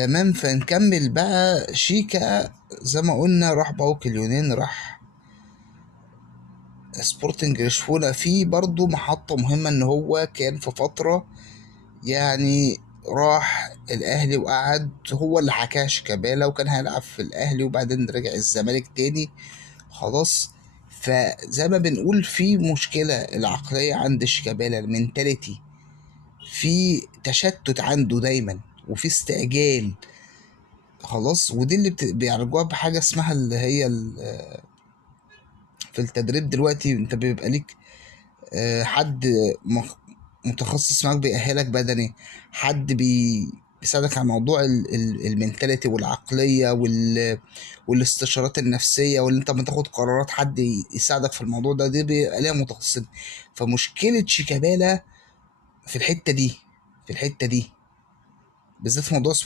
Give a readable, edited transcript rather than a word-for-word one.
تمام. فنكمل بقى. شيكا زي ما قلنا راح باوك اليونان، راح سبورتنج لشبونة. في برضو محطة مهمة ان هو كان في فترة يعني راح الاهلي وقعد، هو اللي حكاه شيكابالا، وكان هيلعب في الاهلي وبعدين رجع الزمالك تاني خلاص. فزي ما بنقول في مشكلة العقلية عند شيكابالا، المنتاليتي، في تشتت عنده دايما وفي استعجال خلاص. ودي اللي بيعالجوها بحاجة اسمها اللي هي في التدريب دلوقتي انت بيبقى ليك حد متخصص معاك بيأهلك بدني، حد بيساعدك على موضوع المنتاليتي والعقلية والاستشارات النفسية، واللي انت بتاخد قرارات حد يساعدك في الموضوع ده، دي بيبقى ليها متخصصين. فمشكلة شيكابالا في الحتة دي، في الحتة دي بالذات في موضوع